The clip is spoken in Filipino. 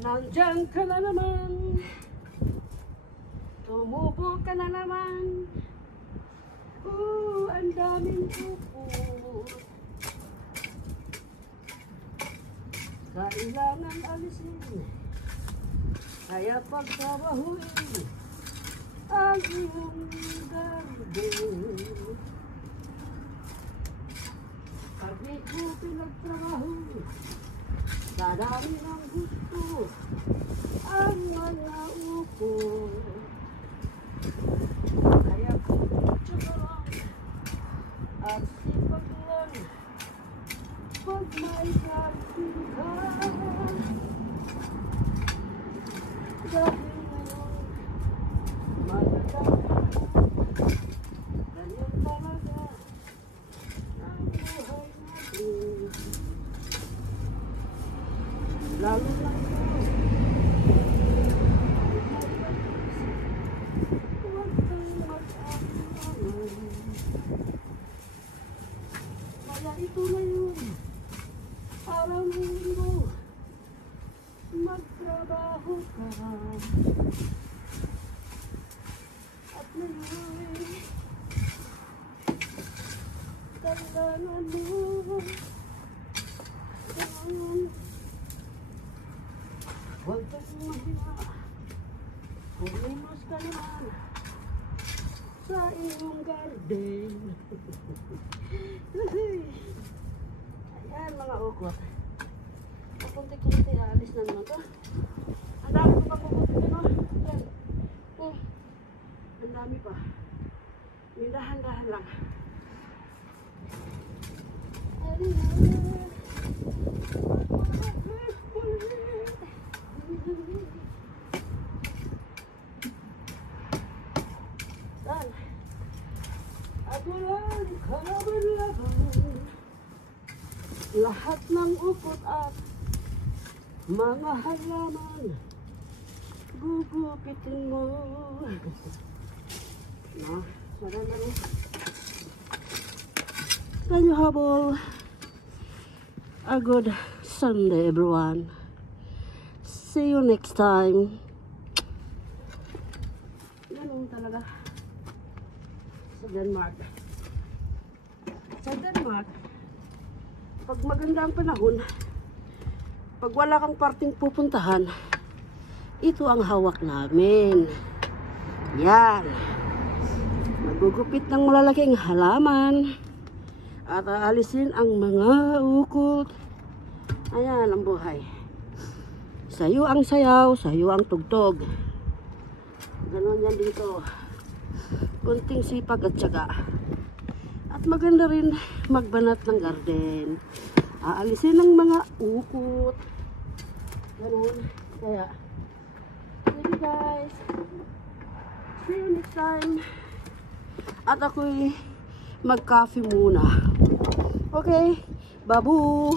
Nandyan ka na naman, tumubo ka na naman. Ang daming ukot. Kailangan alisin, kaya pagtrabahuin ang iyong garden. Pag di ko pinagtrabaho, dadami ng gusto ang mga ukot. Kaya tsaka lang at sipag lang pag may garden ka. Dahil ngayon magaganda, ganyan talaga ang buhay natin. Lalo lang ito, huwag kang mag-aalangan. Kaya ito na yun, araw ng linggo, magtrabaho ka. At ngayon, kailangan mo ganun. Huwag kang mahina, kumilos ka naman sa iyong garden. Ayan mga ukot, kapunti-kunti alis na naman to. Ang dami ko pa pupunti, no? Ayan. Ang dami pa. Dahan-dahan lang. At walang kalaban-laban, lahat ng ukot at mga halaman gugupitin mo. No, maganda rin. Then you have a good Sunday, everyone. See you next time. Ganun talaga sa Denmark. Sa Denmark, pag maganda ang panahon, pag wala kang parting pupuntahan, ito ang hawak namin. Yan. Magugupit ng malalaking halaman at aalisin ang mga ukot. Ayan ang buhay. Sayo ang sayaw, sayo ang tugtog. Ganon yan dito. Kunting sipag at tiyaga. At maganda rin magbanat ng garden. Aalisin ang mga ukot. Ganon. Kaya, thank you guys. See you next time. At ako'y mag-coffee muna. Okay, babu!